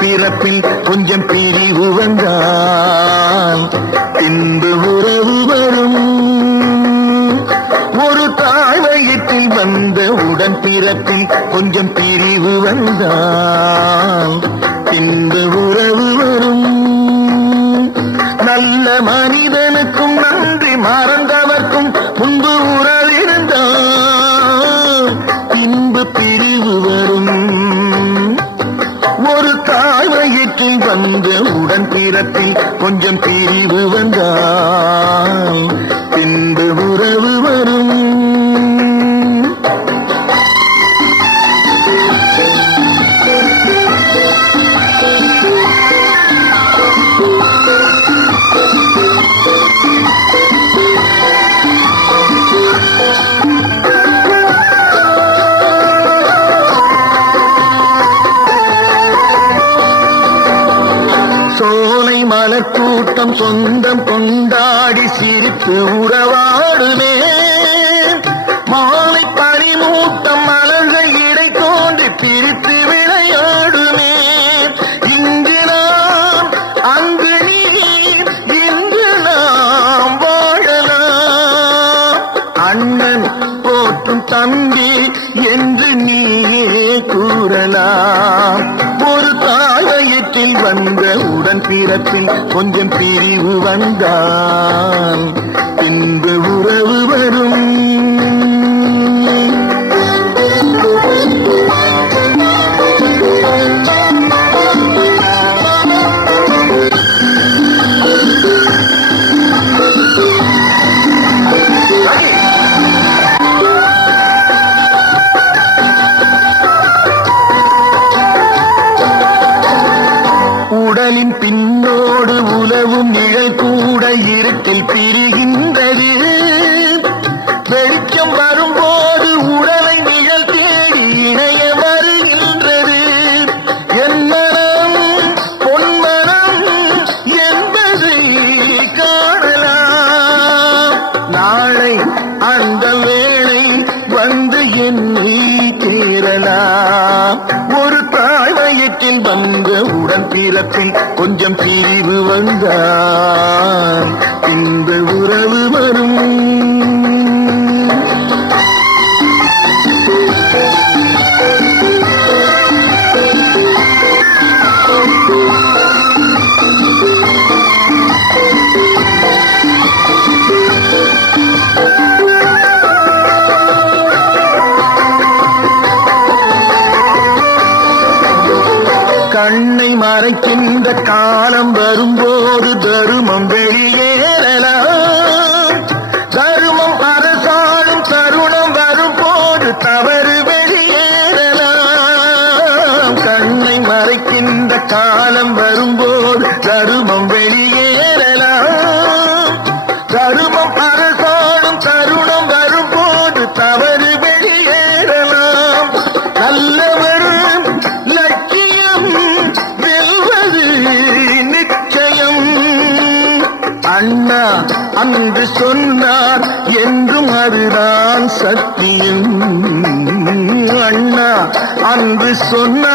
பிறப்பில் கொஞ்சம் பிரிவு வந்தால் பின்பு உறவு வரும். ஒரு தாய் வயிற்றில் வந்த உடன் பிறப்பில் கொஞ்சம் பிரிவு வந்தால் பின்பு உறவு வரும். நல்ல மனிதனுக்கும் நன்றி மறந்தவர்க்கும் முன்பு உறவிருந்தால் பின்பு பிரிவு வரும். ஒரு தாய் வயிற்றில் வந்த உடன் பிறப்பில் கொஞ்சம் பிரிவு வந்தால் பின்பு உறவு வரும். சோலை மலர் கூட்டம் சொந்தம் கொண்டாடி சிரித்து உறவாடுமே. மாலை பனிமூட்டம் மலர்கள் இடை தோன்றி பிரித்து விளையாடுமே. இங்கு நாம் அங்கு நீ இன்று நாம் வாழலாம். அண்ணன் போற்றும் தம்பி என்று நீயே கூறலாம். ஒரு தாயத்தில் வந்த உடன் பிறப்பில் கொஞ்சம் பிரிவு வந்தால் பின்பு உறவு வரும். உடலின் பின்னோடு உலவும் நிழல் கூட இருட்டில் பிரிகின்றது. வெளிச்சம் வரும்போது உடலை நிழல் தேடி இணைய வருகின்றது. என்மனம் பொன்மனம் என்பதை காணலாம். நாளை அந்த வேளை வந்து என்னை தேரலாம். ஒரு தாய் வயிற்றில் வந்த உடன் பிறப்பில் கொஞ்சம் பிரிவு வந்தால் இந்த உறவு வரும். கண்ணை மறைக்கின்ற காலம் வரும்போது தருமம் வெளியேறலாம். தருமம் அரசாடும் தருணம் வரும்போது தவறு வெளியேறலாம். கண்ணை மறைக்கின்ற காலம் வரும்போது தருமம் வெளியேறலாம். தருமம் அரசாடும் தருணம் வரும்போது தவறு வெளியேறலாம். நல்லவர் லட்சியம் வெல்வது நிச்சயம். அண்ணா அன்று சொன்னார் என்றும் அதுதான் சத்தியம். அண்ணா அன்று சொன்னார்